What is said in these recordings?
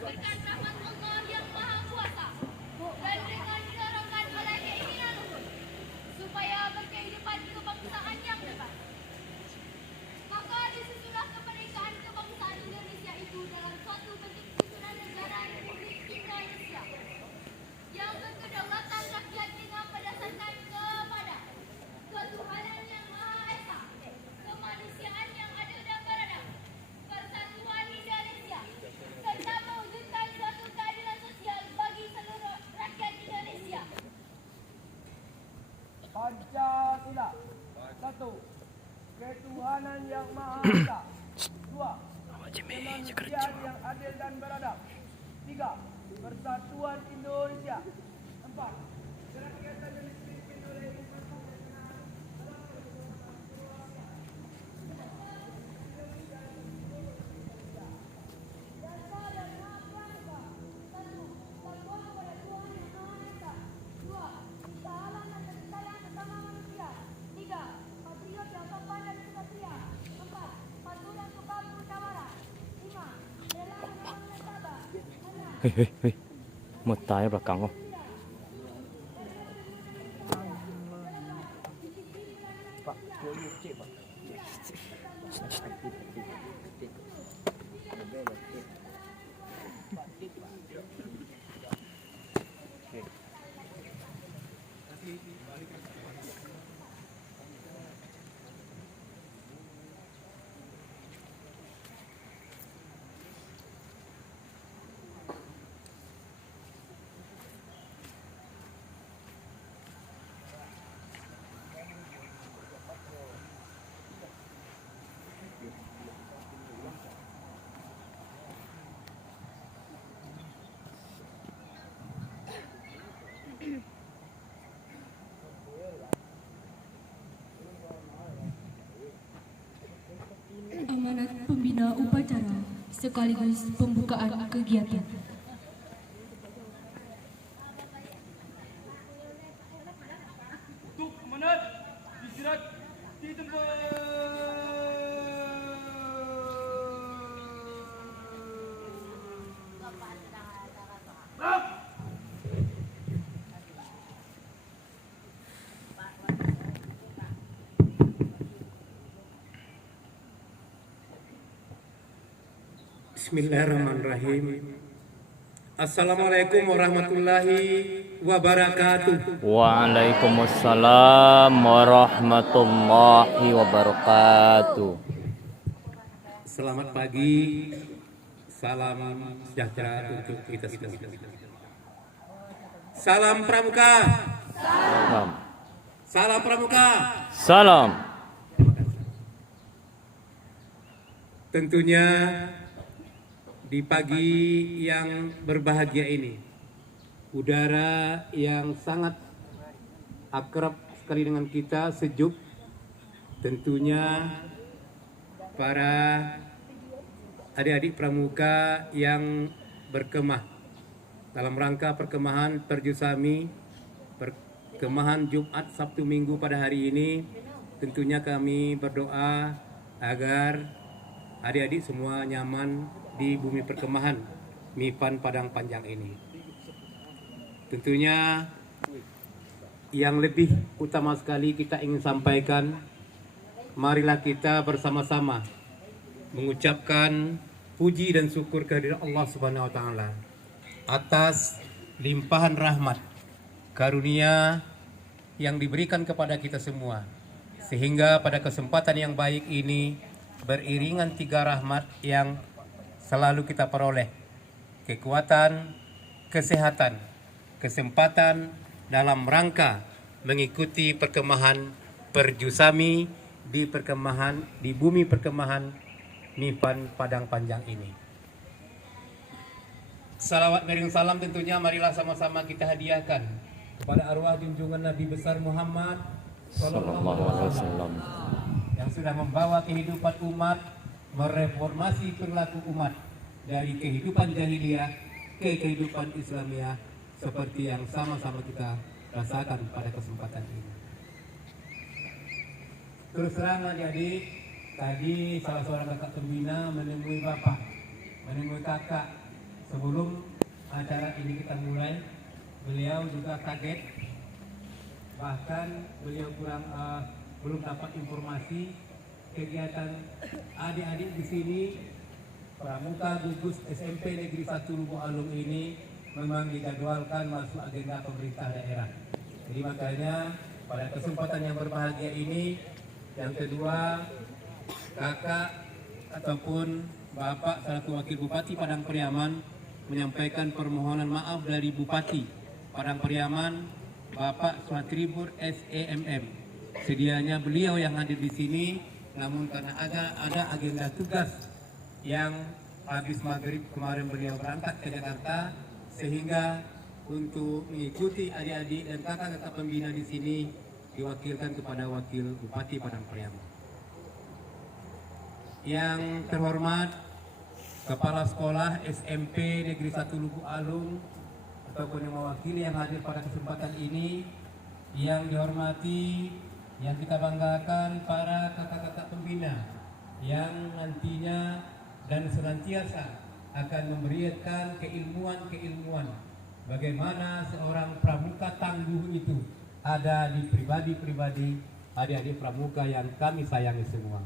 berkat rahmat Allah yang Maha Kuasa dan dengan didorongan oleh keinginan umum supaya berkehidupan kebangsaan yang bebas. Maka disusunlah kemerdekaan kebangsaan Indonesia itu dalam suatu bentuk susunan negara Republik Indonesia yang berkedaulatan rakyatnya berdasarkan kepada ketuhanan yang Maha Esa, kemanusiaan yang adil dan beradab, persatuan Indonesia, serta mewujudkan suatu keadilan sosial bagi seluruh rakyat Indonesia. Pancasila. 1. Ketuhanan yang Maha Esa. 2. Kemanusiaan yang adil dan beradab. 3. Persatuan Indonesia. 4. Dalam kegiatan yang dipimpin oleh Hei, một tay và cắn không? Amanat pembina upacara sekaligus pembukaan kegiatan. Untuk amanat istirahat di tempat. Bismillahirrahmanirrahim. Assalamualaikum warahmatullahi wabarakatuh. Waalaikumsalam warahmatullahi wabarakatuh. Selamat pagi, salam sejahtera untuk kita semua. Salam Pramuka. Salam. Salam Pramuka. Salam. Tentunya di pagi yang berbahagia ini, udara yang sangat akrab sekali dengan kita, sejuk. Tentunya para adik-adik pramuka yang berkemah dalam rangka perkemahan Perjusami, perkemahan Jumat, Sabtu, Minggu pada hari ini. Tentunya kami berdoa agar adik-adik semua nyaman di bumi perkemahan MIPAN Padang Panjang ini. Tentunya yang lebih utama sekali kita ingin sampaikan, marilah kita bersama-sama mengucapkan puji dan syukur kehadirat Allah Subhanahu wa taala atas limpahan rahmat karunia yang diberikan kepada kita semua, sehingga pada kesempatan yang baik ini beriringan 3 rahmat yang selalu kita peroleh: kekuatan, kesehatan, kesempatan dalam rangka mengikuti perkemahan Perjusami di bumi perkemahan MIPAN Padang Panjang ini. Salawat bering salam tentunya marilah sama-sama kita hadiahkan kepada arwah junjungan Nabi besar Muhammad Sallallahu alaihi wasallam yang sudah membawa kehidupan umat, mereformasi perilaku umat dari kehidupan jahiliyah ke kehidupan Islamiyah seperti yang sama-sama kita rasakan pada kesempatan ini. Terus terang adik-adik, tadi salah seorang kakak pembina menemui bapak, menemui kakak, sebelum acara ini kita mulai, beliau juga kaget, bahkan beliau belum dapat informasi kegiatan adik-adik di sini Pramuka Gugus SMP Negeri 1 Lubuk Alung ini memang dijadwalkan masuk agenda pemerintah daerah. Jadi makanya pada kesempatan yang berbahagia ini, yang kedua, kakak ataupun bapak selaku wakil Bupati Padang Pariaman menyampaikan permohonan maaf dari Bupati Padang Pariaman, Bapak Swatribur SEMM. Sedianya beliau yang hadir di sini, namun karena ada agenda tugas yang habis maghrib kemarin beliau berangkat ke Jakarta, sehingga untuk mengikuti adik-adik dan kakak-kakak pembina di sini diwakilkan kepada Wakil Bupati Padang Pariaman. Yang terhormat Kepala Sekolah SMP Negeri 1 Lubuk Alung ataupun yang mewakili yang hadir pada kesempatan ini, yang dihormati, yang kita banggakan para kakak-kakak pembina yang nantinya dan senantiasa akan memberikan keilmuan bagaimana seorang pramuka tangguh itu ada di pribadi-pribadi adik-adik pramuka yang kami sayangi semua.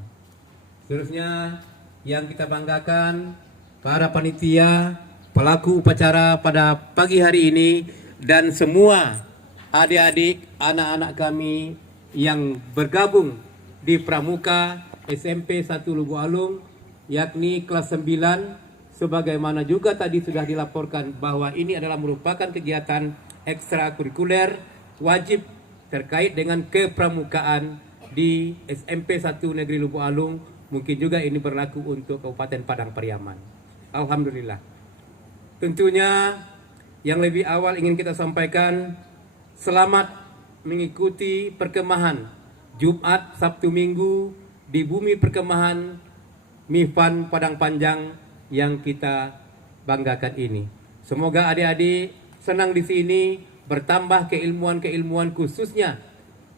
Seterusnya yang kita banggakan para panitia, pelaku upacara pada pagi hari ini, dan semua adik-adik anak-anak kami yang bergabung di Pramuka SMP 1 Lubuk Alung, yakni kelas 9, sebagaimana juga tadi sudah dilaporkan bahwa ini adalah merupakan kegiatan ekstrakurikuler wajib terkait dengan kepramukaan di SMP 1 Negeri Lubuk Alung. Mungkin juga ini berlaku untuk Kabupaten Padang Pariaman. Alhamdulillah. Tentunya yang lebih awal ingin kita sampaikan selamat mengikuti perkemahan Jumat, Sabtu, Minggu di bumi perkemahan Mifan Padang Panjang yang kita banggakan ini. Semoga adik-adik senang di sini, bertambah keilmuan-keilmuan khususnya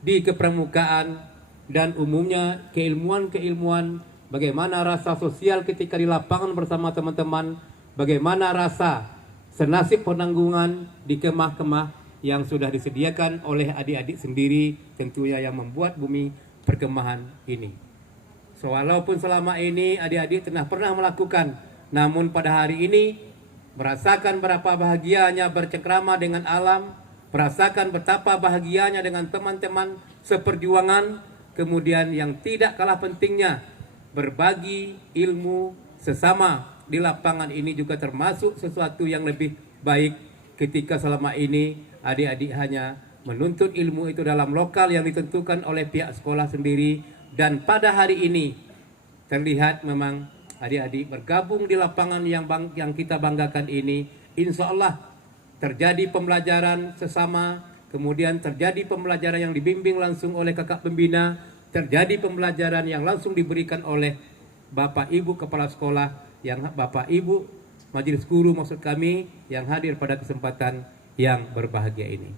di kepramukaan dan umumnya keilmuan-keilmuan bagaimana rasa sosial ketika di lapangan bersama teman-teman, bagaimana rasa senasib penanggungan di kemah-kemah yang sudah disediakan oleh adik-adik sendiri, tentunya yang membuat bumi perkemahan ini. So, walaupun selama ini adik-adik pernah melakukan, namun pada hari ini merasakan berapa bahagianya bercengkrama dengan alam, merasakan betapa bahagianya dengan teman-teman seperjuangan, kemudian yang tidak kalah pentingnya berbagi ilmu sesama di lapangan ini juga termasuk sesuatu yang lebih baik ketika selama ini adik-adik hanya menuntut ilmu itu dalam lokal yang ditentukan oleh pihak sekolah sendiri, dan pada hari ini terlihat memang adik-adik bergabung di lapangan yang kita banggakan ini, insya Allah terjadi pembelajaran sesama, kemudian terjadi pembelajaran yang dibimbing langsung oleh kakak pembina, terjadi pembelajaran yang langsung diberikan oleh Bapak Ibu Kepala Sekolah, yang Bapak Ibu Majelis Guru maksud kami yang hadir pada kesempatan yang berbahagia ini.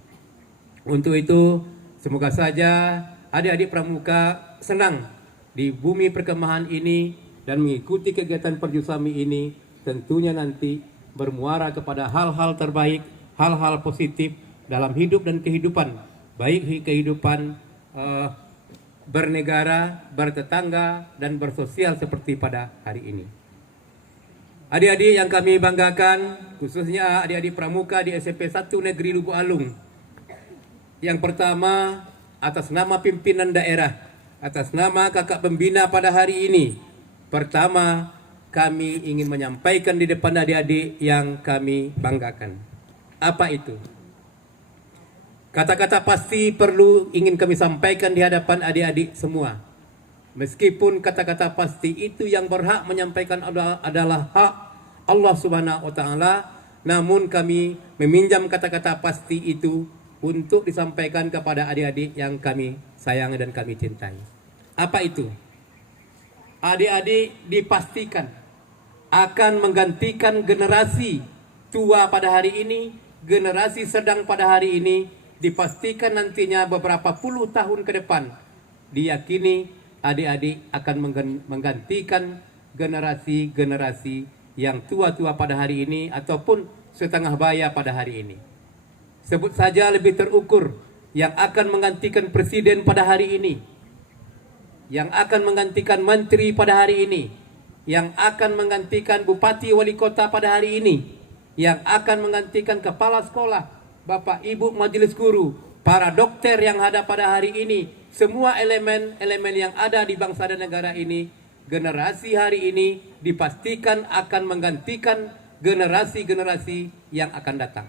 Untuk itu semoga saja adik-adik pramuka senang di bumi perkemahan ini dan mengikuti kegiatan Perjusami ini, tentunya nanti bermuara kepada hal-hal terbaik, hal-hal positif dalam hidup dan kehidupan, baik kehidupan bernegara, bertetangga, dan bersosial seperti pada hari ini. Adik-adik yang kami banggakan, khususnya adik-adik pramuka di SMP 1 Negeri Lubuk Alung. Yang pertama, atas nama pimpinan daerah, atas nama kakak pembina pada hari ini, pertama kami ingin menyampaikan di depan adik-adik yang kami banggakan. Apa itu? Kata-kata pasti perlu ingin kami sampaikan di hadapan adik-adik semua. Meskipun kata-kata pasti itu yang berhak menyampaikan adalah hak Allah Subhanahu wa Ta'ala, namun kami meminjam kata-kata pasti itu untuk disampaikan kepada adik-adik yang kami sayangi dan kami cintai. Apa itu? Adik-adik dipastikan akan menggantikan generasi tua pada hari ini, generasi sedang pada hari ini, dipastikan nantinya beberapa puluh tahun ke depan, diyakini adik-adik akan menggantikan generasi-generasi yang tua-tua pada hari ini ataupun setengah baya pada hari ini. Sebut saja lebih terukur yang akan menggantikan presiden pada hari ini, yang akan menggantikan menteri pada hari ini, yang akan menggantikan bupati wali kota pada hari ini, yang akan menggantikan kepala sekolah, bapak ibu majelis guru, para dokter yang ada pada hari ini, semua elemen-elemen yang ada di bangsa dan negara ini, generasi hari ini dipastikan akan menggantikan generasi-generasi yang akan datang.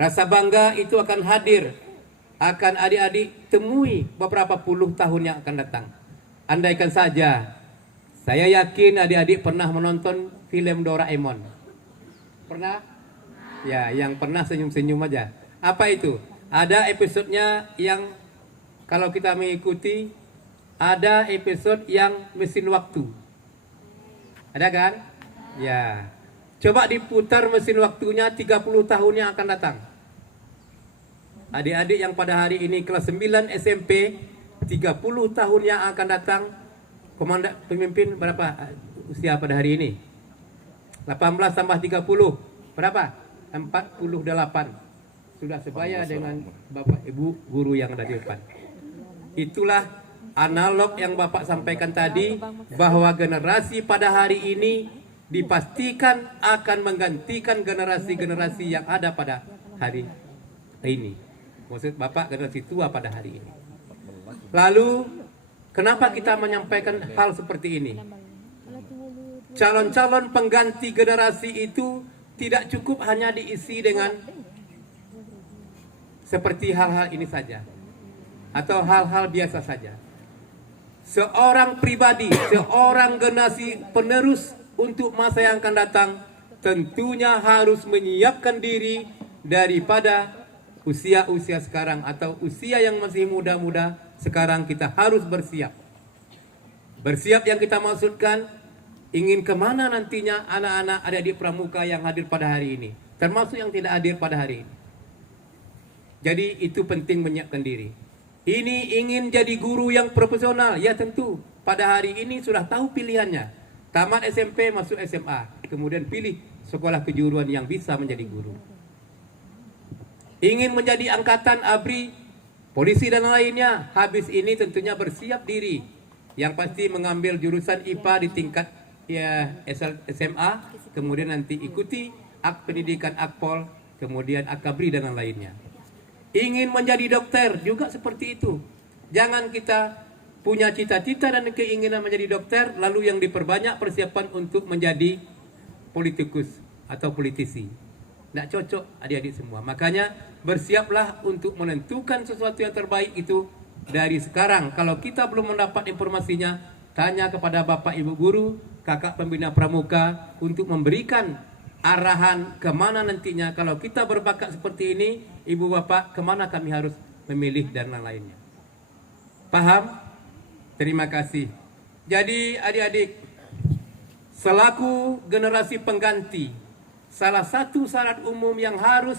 Rasa bangga itu akan hadir, akan adik-adik temui beberapa puluh tahun yang akan datang. Andaikan saja, saya yakin adik-adik pernah menonton film Doraemon. Pernah? Ya, yang pernah senyum-senyum aja. Apa itu? Ada episodenya yang kalau kita mengikuti, ada episode yang mesin waktu. Ada kan? Ya. Coba diputar mesin waktunya 30 tahun yang akan datang. Adik-adik yang pada hari ini kelas 9 SMP, 30 tahun yang akan datang, komandan pemimpin berapa usia pada hari ini? 18 tambah 30, berapa? 48. Sudah sebaya dengan Bapak Ibu guru yang ada di depan. Itulah analog yang Bapak sampaikan tadi, bahwa generasi pada hari ini dipastikan akan menggantikan generasi-generasi yang ada pada hari ini. Maksud Bapak generasi tua pada hari ini. Lalu kenapa kita menyampaikan hal seperti ini? Calon-calon pengganti generasi itu tidak cukup hanya diisi dengan seperti hal-hal ini saja, atau hal-hal biasa saja. Seorang pribadi, seorang generasi penerus untuk masa yang akan datang tentunya harus menyiapkan diri daripada usia-usia sekarang atau usia yang masih muda-muda. Sekarang kita harus bersiap. Bersiap yang kita maksudkan, ingin kemana nantinya anak-anak adik-adik pramuka yang hadir pada hari ini, termasuk yang tidak hadir pada hari ini. Jadi itu penting menyiapkan diri. Ini ingin jadi guru yang profesional, ya tentu pada hari ini sudah tahu pilihannya. Tamat SMP masuk SMA, kemudian pilih sekolah kejuruan yang bisa menjadi guru. Ingin menjadi angkatan ABRI, polisi dan lainnya, habis ini tentunya bersiap diri. Yang pasti mengambil jurusan IPA di tingkat SMA, kemudian nanti ikuti pendidikan Akpol, kemudian Akabri dan lainnya. Ingin menjadi dokter juga seperti itu. Jangan kita punya cita-cita dan keinginan menjadi dokter, lalu yang diperbanyak persiapan untuk menjadi politikus atau politisi. Tidak cocok adik-adik semua. Makanya bersiaplah untuk menentukan sesuatu yang terbaik itu dari sekarang. Kalau kita belum mendapat informasinya, tanya kepada Bapak Ibu Guru, kakak pembina pramuka untuk memberikan arahan kemana nantinya. Kalau kita berbakat seperti ini, Ibu Bapak, kemana kami harus memilih dan lain-lainnya. Paham? Terima kasih. Jadi adik-adik, selaku generasi pengganti, salah satu syarat umum yang harus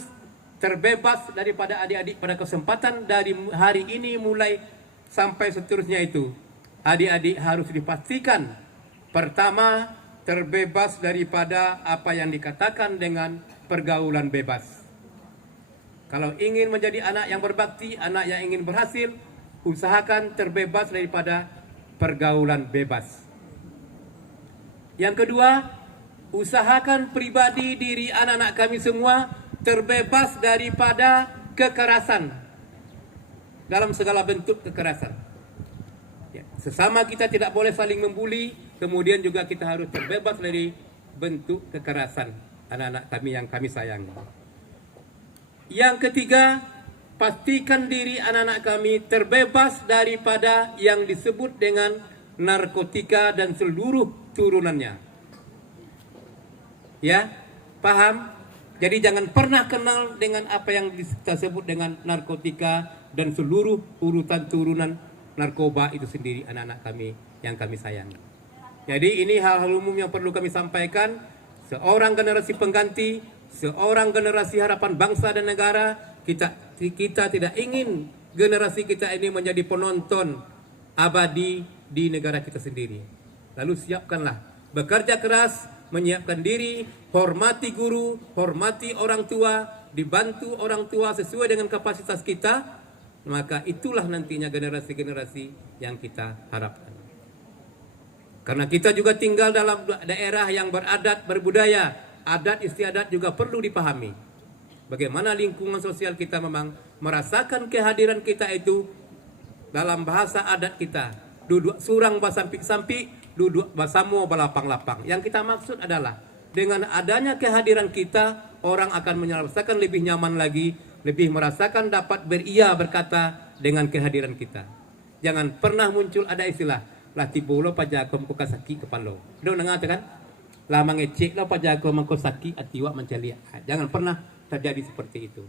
terbebas daripada adik-adik pada kesempatan dari hari ini mulai sampai seterusnya itu, adik-adik harus dipastikan pertama terbebas daripada apa yang dikatakan dengan pergaulan bebas. Kalau ingin menjadi anak yang berbakti, anak yang ingin berhasil, usahakan terbebas daripada pergaulan bebas. Yang kedua, usahakan pribadi diri anak-anak kami semua terbebas daripada kekerasan, dalam segala bentuk kekerasan. Ya, sesama kita tidak boleh saling membuli, kemudian juga kita harus terbebas dari bentuk kekerasan anak-anak kami yang kami sayangi. Yang ketiga, pastikan diri anak-anak kami terbebas daripada yang disebut dengan narkotika dan seluruh turunannya. Ya, paham? Jadi jangan pernah kenal dengan apa yang kita sebut dengan narkotika dan seluruh urutan turunan narkoba itu sendiri anak-anak kami yang kami sayangi. Jadi ini hal-hal umum yang perlu kami sampaikan. Seorang generasi pengganti, seorang generasi harapan bangsa dan negara, kita tidak ingin generasi kita ini menjadi penonton abadi di negara kita sendiri. Lalu siapkanlah, bekerja keras, menyiapkan diri, hormati guru, hormati orang tua, dibantu orang tua sesuai dengan kapasitas kita, maka itulah nantinya generasi-generasi yang kita harapkan. Karena kita juga tinggal dalam daerah yang beradat, berbudaya, adat istiadat juga perlu dipahami. Bagaimana lingkungan sosial kita memang merasakan kehadiran kita itu dalam bahasa adat kita. Duduk surang basampik-sampik, duduk basamo balapang-lapang. Yang kita maksud adalah dengan adanya kehadiran kita, orang akan merasakan lebih nyaman lagi, lebih merasakan dapat beria berkata dengan kehadiran kita. Jangan pernah muncul ada istilah latih bolo pajakom ko kasaki kepalo. Dong dengar kan? Lama ngecek lah pajakom ko saki atiwa mencari. Jangan pernah terjadi seperti itu.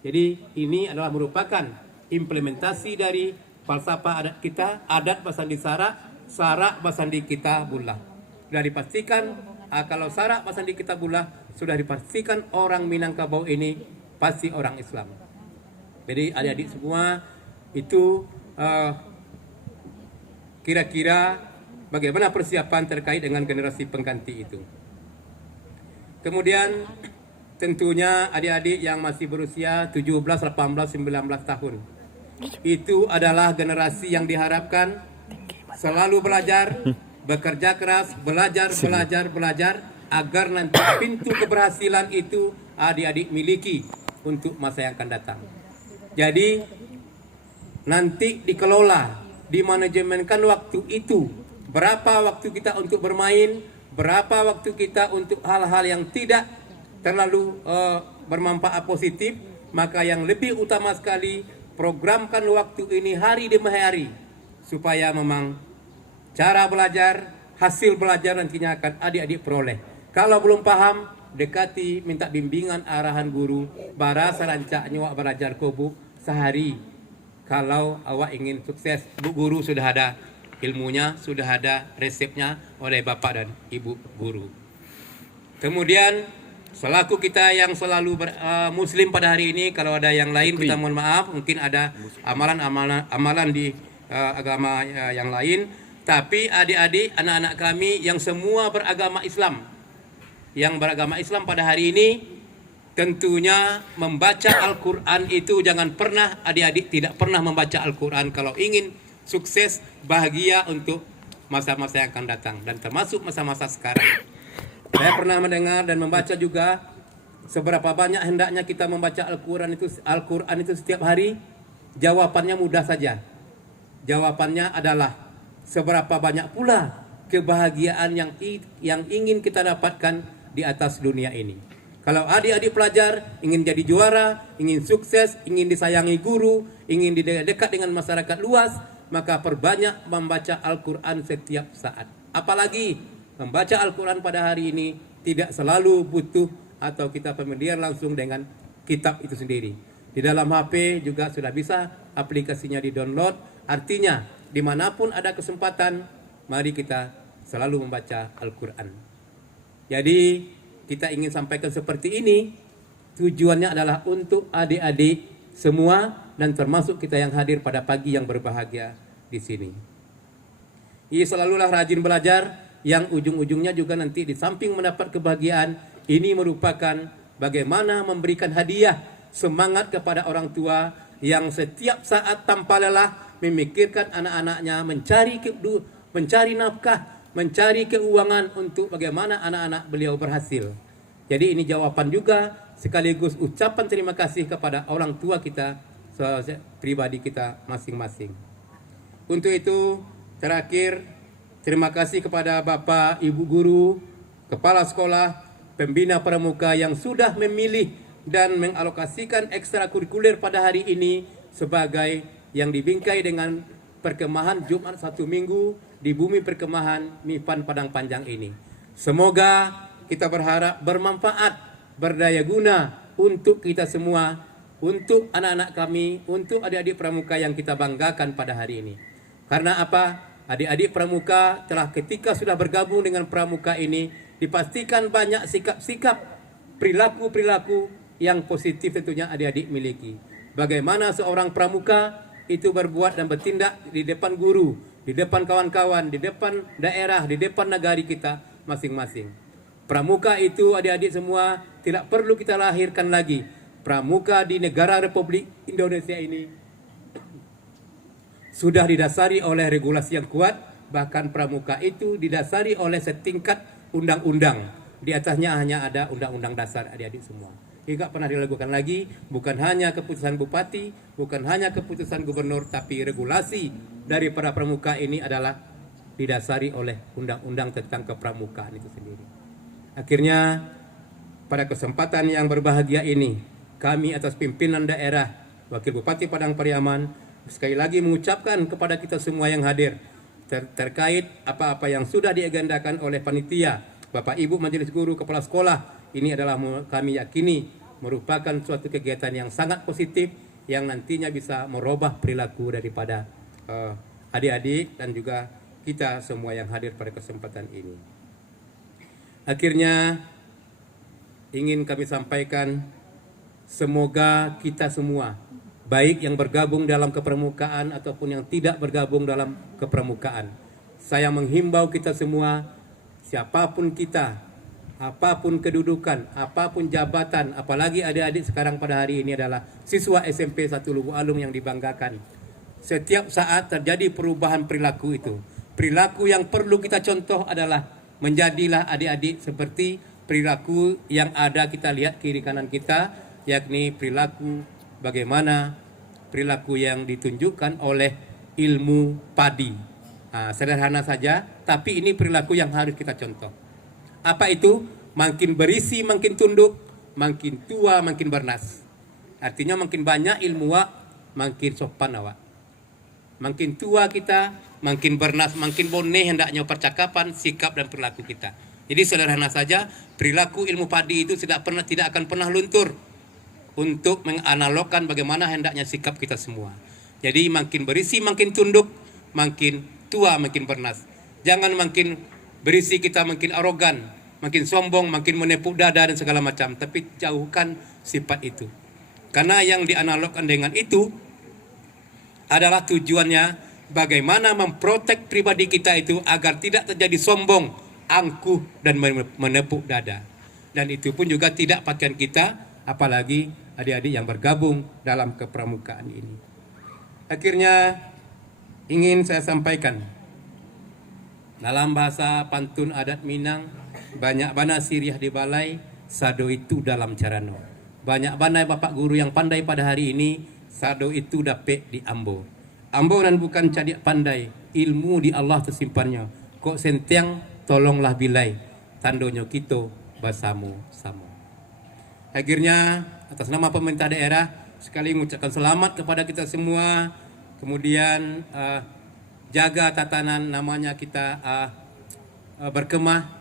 Jadi ini adalah merupakan implementasi dari falsafah adat kita, adat basandi sarak basandi kita bulah. Sudah dipastikan kalau sarak basandi kita bulah, sudah dipastikan orang Minangkabau ini pasti orang Islam. Jadi adik-adik semua itu kira-kira bagaimana persiapan terkait dengan generasi pengganti itu. Kemudian tentunya adik-adik yang masih berusia 17, 18, 19 tahun. Itu adalah generasi yang diharapkan selalu belajar, bekerja keras, belajar agar nanti pintu keberhasilan itu adik-adik miliki untuk masa yang akan datang. Jadi nanti dikelola, dimanajemenkan waktu itu. Berapa waktu kita untuk bermain, berapa waktu kita untuk hal-hal yang tidak terlalu bermanfaat positif, maka yang lebih utama sekali programkan waktu ini hari demi hari supaya memang cara belajar, hasil belajar nantinya akan adik-adik peroleh. Kalau belum paham, dekati, minta bimbingan arahan guru, bara serancaknya awak belajar kobu sehari. Kalau awak ingin sukses, bu guru sudah ada ilmunya, sudah ada resepnya oleh bapak dan ibu guru. Kemudian selaku kita yang selalu muslim pada hari ini, kalau ada yang lain kita mohon maaf, mungkin ada amalan di agama yang lain, tapi adik-adik, anak-anak kami yang semua beragama Islam, yang beragama Islam pada hari ini, tentunya membaca Al-Quran itu jangan pernah adik-adik tidak pernah membaca Al-Quran kalau ingin sukses, bahagia untuk masa-masa yang akan datang, dan termasuk masa-masa sekarang. Saya pernah mendengar dan membaca juga seberapa banyak hendaknya kita membaca Al-Quran itu setiap hari. Jawabannya mudah saja. Jawabannya adalah seberapa banyak pula kebahagiaan yang ingin kita dapatkan di atas dunia ini. Kalau adik-adik pelajar ingin jadi juara, ingin sukses, ingin disayangi guru, ingin dekat dengan masyarakat luas, maka perbanyak membaca Al-Quran setiap saat. Apalagi membaca Al-Quran pada hari ini tidak selalu butuh atau kita familiar langsung dengan kitab itu sendiri. Di dalam HP juga sudah bisa aplikasinya di-download. Artinya dimanapun ada kesempatan, mari kita selalu membaca Al-Quran. Jadi kita ingin sampaikan seperti ini, tujuannya adalah untuk adik-adik semua dan termasuk kita yang hadir pada pagi yang berbahagia di sini. Ia selalulah rajin belajar, yang ujung-ujungnya juga nanti di samping mendapat kebahagiaan, ini merupakan bagaimana memberikan hadiah semangat kepada orang tua yang setiap saat tanpa lelah memikirkan anak-anaknya mencari nafkah, mencari keuangan untuk bagaimana anak-anak beliau berhasil. Jadi ini jawaban juga sekaligus ucapan terima kasih kepada orang tua kita pribadi kita masing-masing. Untuk itu terakhir, terima kasih kepada Bapak, Ibu Guru, Kepala Sekolah, Pembina Pramuka yang sudah memilih dan mengalokasikan ekstrakurikuler pada hari ini sebagai yang dibingkai dengan perkemahan Jumat 1 Minggu di Bumi Perkemahan Mipan Padang Panjang ini. Semoga kita berharap bermanfaat, berdaya guna untuk kita semua, untuk anak-anak kami, untuk adik-adik pramuka yang kita banggakan pada hari ini. Karena apa? Adik-adik pramuka telah ketika sudah bergabung dengan pramuka ini, dipastikan banyak sikap-sikap, perilaku-perilaku yang positif tentunya adik-adik miliki. Bagaimana seorang pramuka itu berbuat dan bertindak di depan guru, di depan kawan-kawan, di depan daerah, di depan negari kita masing-masing. Pramuka itu adik-adik semua tidak perlu kita lahirkan lagi. Pramuka di negara Republik Indonesia ini sudah didasari oleh regulasi yang kuat, bahkan pramuka itu didasari oleh setingkat undang-undang. Di atasnya hanya ada undang-undang dasar adik-adik semua. Tidak pernah dilakukan lagi, bukan hanya keputusan bupati, bukan hanya keputusan gubernur, tapi regulasi dari para pramuka ini adalah didasari oleh undang-undang tentang kepramukaan itu sendiri. Akhirnya pada kesempatan yang berbahagia ini, kami atas pimpinan daerah, Wakil Bupati Padang Pariaman, sekali lagi mengucapkan kepada kita semua yang hadir terkait apa-apa yang sudah diagendakan oleh panitia, Bapak Ibu Majelis Guru, Kepala Sekolah. Ini adalah kami yakini merupakan suatu kegiatan yang sangat positif yang nantinya bisa merubah perilaku daripada adik-adik dan juga kita semua yang hadir pada kesempatan ini. Akhirnya ingin kami sampaikan, semoga kita semua, baik yang bergabung dalam kepramukaan ataupun yang tidak bergabung dalam kepramukaan, saya menghimbau kita semua, siapapun kita, apapun kedudukan, apapun jabatan, apalagi adik-adik sekarang pada hari ini adalah siswa SMP 1 Lubuk Alung yang dibanggakan. Setiap saat terjadi perubahan perilaku itu. Perilaku yang perlu kita contoh adalah menjadilah adik-adik seperti perilaku yang ada kita lihat kiri kanan kita, yakni perilaku bagaimana perilaku yang ditunjukkan oleh ilmu padi. Sederhana saja, tapi ini perilaku yang harus kita contoh. Apa itu? Makin berisi makin tunduk, makin tua makin bernas. Artinya makin banyak ilmu awak, makin sopan awak. Makin tua kita, makin bernas, makin boneh hendaknya percakapan, sikap dan perilaku kita. Jadi sederhana saja, perilaku ilmu padi itu tidak akan pernah luntur untuk menganalogkan bagaimana hendaknya sikap kita semua. Jadi makin berisi makin tunduk, makin tua makin bernas. Jangan makin berisi kita makin arogan, makin sombong, makin menepuk dada dan segala macam. Tapi jauhkan sifat itu. Karena yang dianalogkan dengan itu adalah tujuannya bagaimana memprotek pribadi kita itu agar tidak terjadi sombong, angkuh, dan menepuk dada. Dan itu pun juga tidak pakaian kita, apalagi adik-adik yang bergabung dalam kepramukaan ini. Akhirnya ingin saya sampaikan, dalam bahasa pantun adat Minang, banyak bana siriah di balai, sado itu dalam carano. Banyak bana bapak guru yang pandai pada hari ini, sado itu dapet di ambo. Ambo dan bukan cadik pandai, ilmu di Allah tersimpannya. Kok sentiang tolonglah bilai, tandonyo kito basamu-samu. Akhirnya atas nama pemerintah daerah, sekali mengucapkan selamat kepada kita semua. Kemudian jaga tatanan namanya kita berkemah.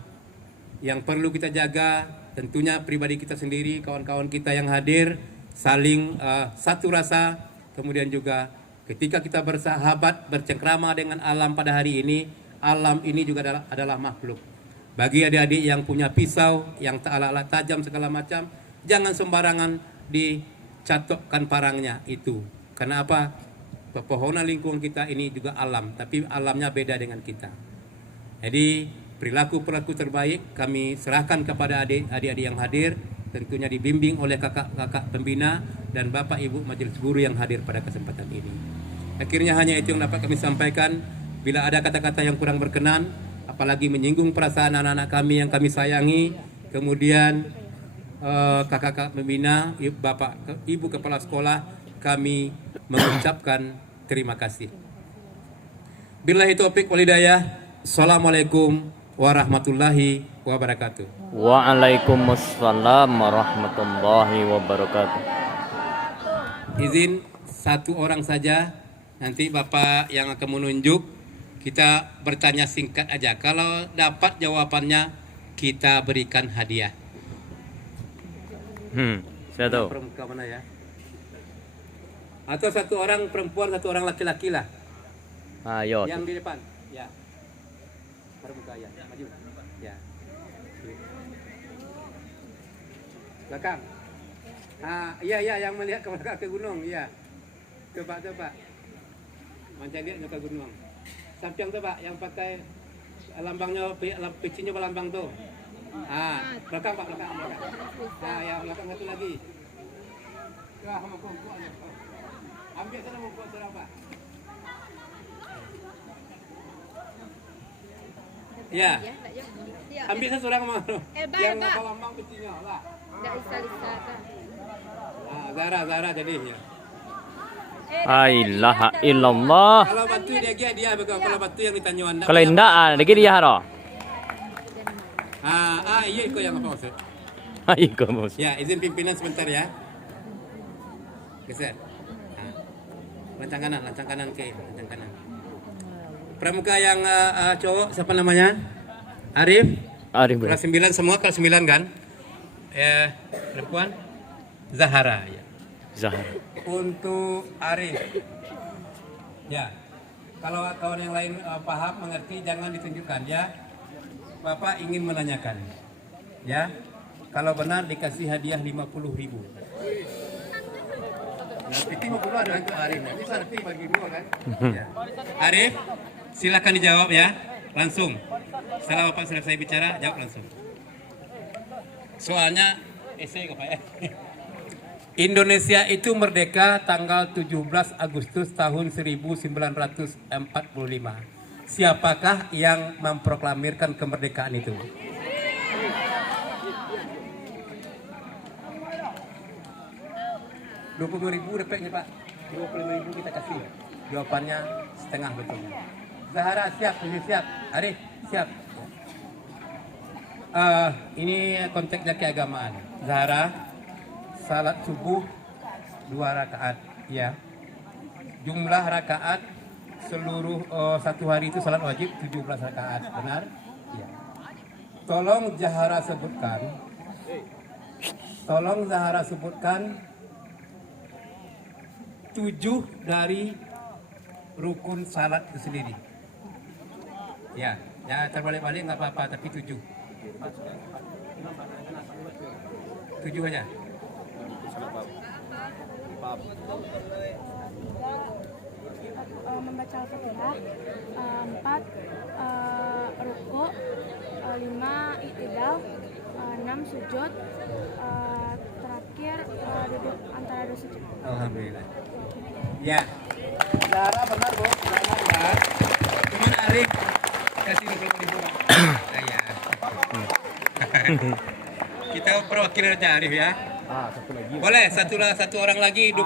Yang perlu kita jaga tentunya pribadi kita sendiri, kawan-kawan kita yang hadir, saling satu rasa. Kemudian juga ketika kita bersahabat, bercengkrama dengan alam pada hari ini, alam ini juga adalah makhluk. Bagi adik-adik yang punya pisau, yang alat-alat tajam segala macam, jangan sembarangan dicatokkan parangnya itu. Karena apa? Pepohonan lingkungan kita ini juga alam, tapi alamnya beda dengan kita. Jadi perilaku-perilaku terbaik kami serahkan kepada adik-adik yang hadir, tentunya dibimbing oleh kakak-kakak pembina dan bapak ibu majelis guru yang hadir pada kesempatan ini. Akhirnya hanya itu yang dapat kami sampaikan. Bila ada kata-kata yang kurang berkenan, apalagi menyinggung perasaan anak-anak kami yang kami sayangi, kemudian kakak-kakak pembina, bapak ibu kepala sekolah, kami mengucapkan terima kasih. Billahi taufik wal hidayah. Assalamualaikum warahmatullahi wabarakatuh. Waalaikumsalam warahmatullahi wabarakatuh. Izin satu orang saja, nanti bapak yang akan menunjuk, kita bertanya singkat aja. Kalau dapat jawabannya, kita berikan hadiah. Saya tahu. Perempuan mana ya? Atau satu orang perempuan, satu orang laki-laki lah. Ayo. Yang di depan, ya. Permuka ya, maju. Ya. Belakang. Iya yang melihat ke belakang ke gunung, iya. Coba. Macam lihat ke gunung. Sampiang tu Pak, yang pakai lambangnya pecinya lambang tu. Belakang Pak, belakang. Yang belakang satu lagi. Ambil sana membuat surah Pak. Ya. Ambil sana surah kemana? Yang lambang besinya lah. Zara jadi ya. La ilaha illallah. Kalau batu dia betul. Kalau batu yang ditanya anda. Kalau indah lagi dia haro. Iya itu yang apa maksud? Ayo bos. Ya, izin pimpinan sebentar ya. Geser. Lancang kanan ke, lancang kanan. Pramuka yang cowok siapa namanya? Arif. Arif. Kelas 9 semua kelas 9 kan? Perempuan Zahara ya. Zahra. Untuk Arif. Ya. Kalau kawan yang lain paham mengerti jangan ditunjukkan ya. Bapak ingin menanyakan. Ya. Kalau benar dikasih hadiah 50.000. Nah, itu 50 ada untuk Arif. Nanti nanti bagi dua kan? Ya. Arif, silakan dijawab ya. Langsung. Setelah Bapak selesai bicara, jawab langsung. Soalnya esai Pak ya. Indonesia itu merdeka tanggal 17 Agustus tahun 1945. Siapakah yang memproklamirkan kemerdekaan itu? Rp20.000 dapatnya Pak. 25.000 kita kasih. Jawabannya setengah betul. Zahara siap, siap. Arif siap. Ini konteksnya keagamaan. Zahara, salat subuh 2 rakaat ya. Jumlah rakaat seluruh satu hari itu salat wajib 17 rakaat, benar? Ya. Tolong Zahara sebutkan 7 dari rukun salat itu sendiri. Ya terbalik-balik nggak apa-apa, tapi 7. 7 aja. Membaca Al-Fatihah, 4 ruku, 5 i'tidal, 6 sujud, terakhir duduk antara 2 sujud. Alhamdulillah. Ya. Zahra benar Bu, benar ya. Cuman Arif kasih 20.000. Ya. Kita perwakilan aja Arif ya. Boleh satu orang lagi 25.000.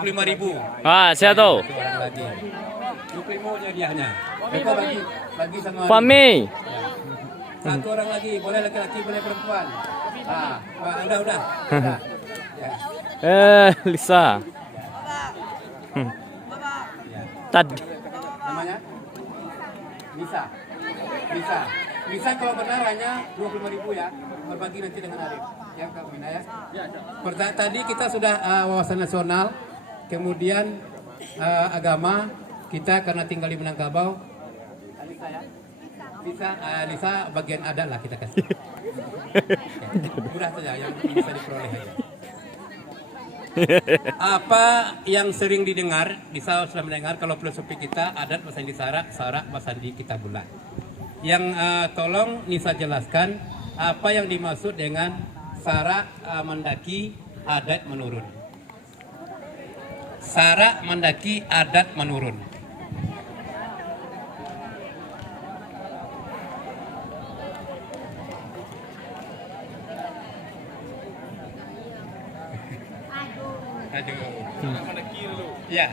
Siapa tuh? Satu orang lagi. 25 hadiahnya. Kita bagi sama Arif. Fami. Ya. Satu orang lagi, boleh laki-laki, boleh perempuan. Udah. Ya. Lisa. Tadi. Namanya? Bisa kalau benar hanya 25.000 ya. Berbagi nanti dengan Arif. Ya Kak Mina ya. Tadi kita sudah wawasan nasional, kemudian agama kita karena tinggal di Minangkabau. Alisa ya. Lisa bagian adat lah kita kasih. Mudah saja yang bisa diperoleh aja. Apa yang sering didengar, Lisa sudah mendengar kalau filosofi kita adat Masandi Sara Masandi kita bulat. Yang tolong Nisa jelaskan apa yang dimaksud dengan Sara mendaki adat menurun. Sara mendaki adat menurun. Ya.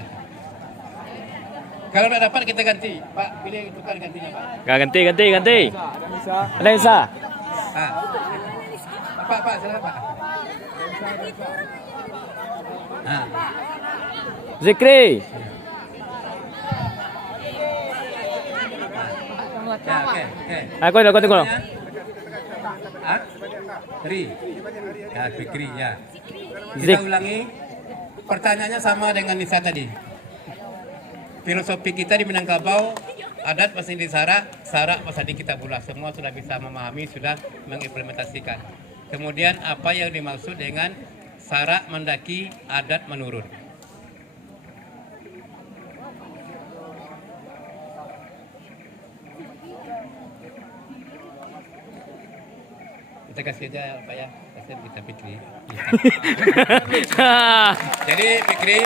Kalau tidak dapat kita ganti, Pak. Pilih tukar gantinya, Pak. Ganti. Ada Lisa. Pak, silakan, Pak. Zikri. Ya, oke. Aku. Ri. Ya, Fikri ya. Kita ulangi. Pertanyaannya sama dengan Nisa tadi. Filosofi kita di Minangkabau, adat Masandi Sara Masandi kita bulat. Semua sudah bisa memahami, sudah mengimplementasikan. Kemudian apa yang dimaksud dengan Sara mendaki adat menurun? Kita kasih aja Pak ya, kasihan kita Fikri. Jadi Fikri,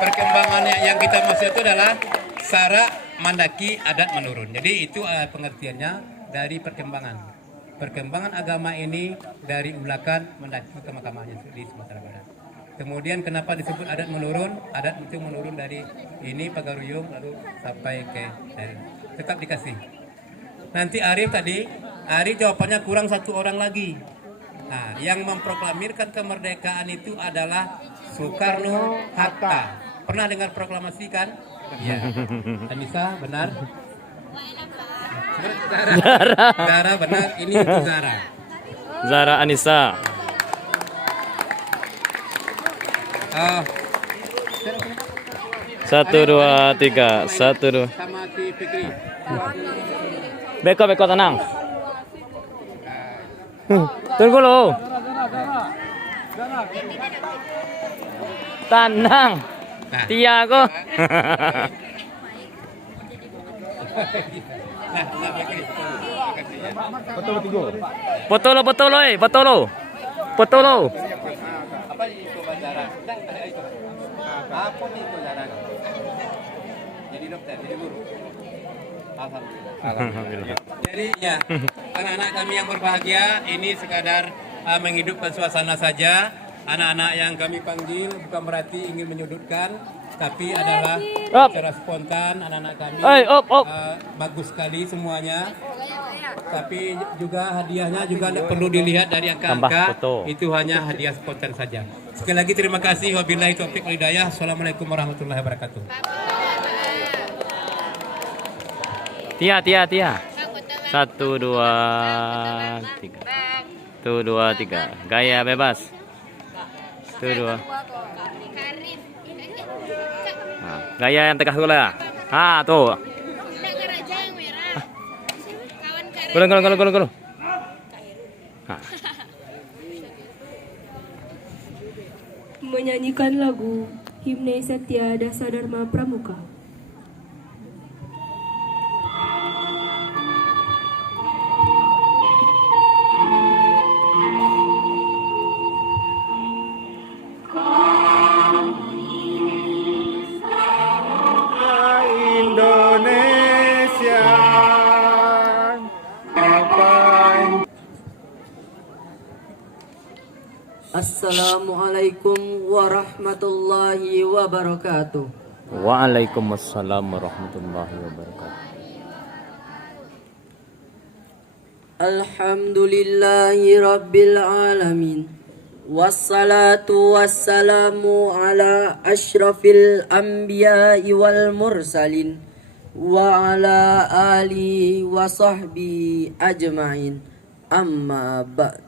perkembangannya yang kita maksud itu adalah sara mandaki adat menurun. Jadi itu pengertiannya dari perkembangan. Perkembangan agama ini dari Ulakan mendaki ke Mahkamahnya di Sumatera Barat. Kemudian kenapa disebut adat menurun? Adat itu menurun dari ini Pagaruyung lalu sampai ke dari. Tetap dikasih. Nanti Arif jawabannya kurang satu orang lagi. Nah, yang memproklamirkan kemerdekaan itu adalah Soekarno Hatta. Pernah dengar proklamasi kan? Iya. Anissa, benar? Zara benar, ini untuk Zara. Zara Anissa. Satu dua tiga, satu dua. Sama si Fikri. Beko tenang. Tunggu lo. Tenang. Tiago. Potolo. Apa itu Zara? Apa itu Zara? Jadi dokter, jadi guru. Alhamdulillah. Jadi ya, anak-anak kami yang berbahagia, ini sekadar menghidupkan suasana saja. Anak-anak yang kami panggil bukan berarti ingin menyudutkan, tapi adalah secara spontan anak-anak kami bagus sekali semuanya. Tapi juga hadiahnya juga tidak perlu dilihat dari angka-angka, itu hanya hadiah spontan saja. Sekali lagi terima kasih. Wabillahi taufiq wal hidayah. Assalamualaikum warahmatullahi wabarakatuh. Tia. Satu dua tiga. Satu dua tiga. Gaya bebas. Satu dua. Nah, gaya yang tegak dulu ya. Tuh. Gulung. Menyanyikan lagu Himne Satya Dasa Dharma Pramuka. Assalamualaikum warahmatullahi wabarakatuh. Waalaikumsalam warahmatullahi wabarakatuh. Alhamdulillahi rabbil alamin. Wassalatu wassalamu ala asyrafil anbiya'i wal mursalin wa ala alihi wa sahbihi ajma'in. Amma ba'd.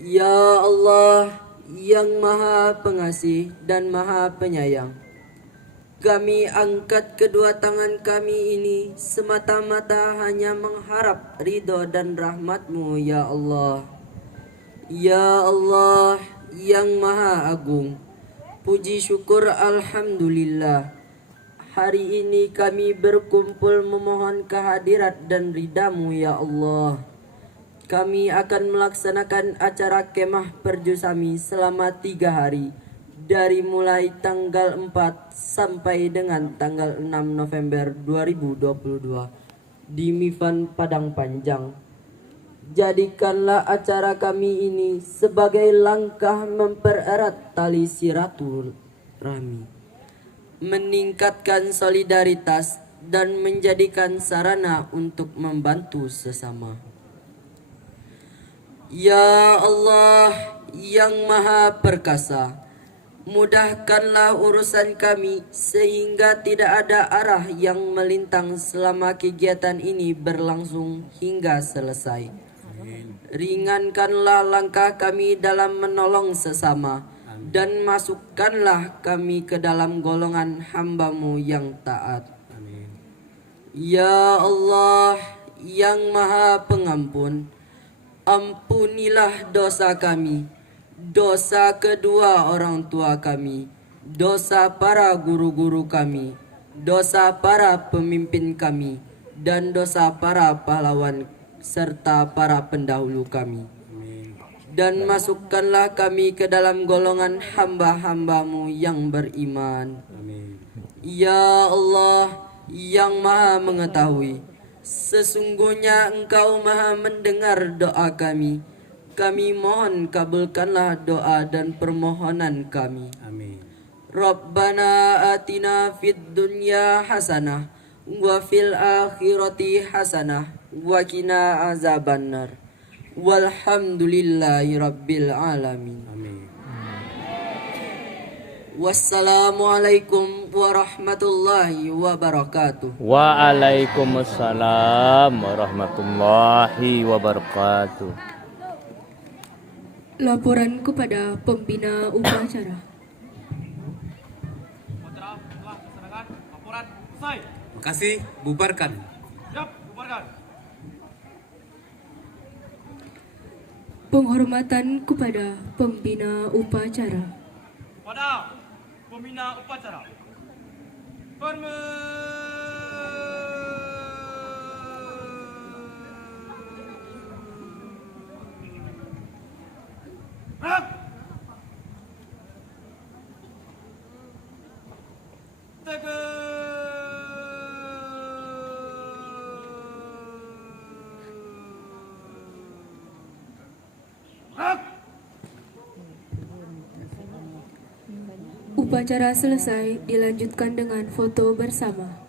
Ya Allah yang maha pengasih dan maha penyayang, kami angkat kedua tangan kami ini semata-mata hanya mengharap ridho dan rahmat-Mu ya Allah. Ya Allah yang maha agung, puji syukur alhamdulillah. Hari ini kami berkumpul memohon kehadirat dan ridha-Mu ya Allah. Kami akan melaksanakan acara kemah perjusami selama 3 hari, dari mulai tanggal 4 sampai dengan tanggal 6 November 2022 di Mifan Padang Panjang. Jadikanlah acara kami ini sebagai langkah mempererat tali silaturahmi, meningkatkan solidaritas dan menjadikan sarana untuk membantu sesama. Ya Allah yang maha perkasa, mudahkanlah urusan kami sehingga tidak ada arah yang melintang selama kegiatan ini berlangsung hingga selesai. Ringankanlah langkah kami dalam menolong sesama dan masukkanlah kami ke dalam golongan hamba-Mu yang taat. Ya Allah yang maha pengampun, ampunilah dosa kami, dosa kedua orang tua kami, dosa para guru-guru kami, dosa para pemimpin kami, dan dosa para pahlawan serta para pendahulu kami. Amin. Dan masukkanlah kami ke dalam golongan hamba-hambamu yang beriman. Amin. Ya Allah yang maha mengetahui, sesungguhnya Engkau maha mendengar doa kami. Kami mohon kabulkanlah doa dan permohonan kami. Amin. Rabbana atina fid dunya hasanah wa fil akhirati hasanah wa qina azabannar. Walhamdulillahi rabbil alamin. Amin. Wassalamualaikum warahmatullahi wabarakatuh. Waalaikumsalam warahmatullahi wabarakatuh. Laporan kepada pembina upacara. Upacara telah dilaksanakan. Laporan selesai. Makasih, bubarkan. Siap, bubarkan. Penghormatan kepada pembina upacara. Pada pembina upacara. Gerak. Gerak. Upacara selesai dilanjutkan dengan foto bersama.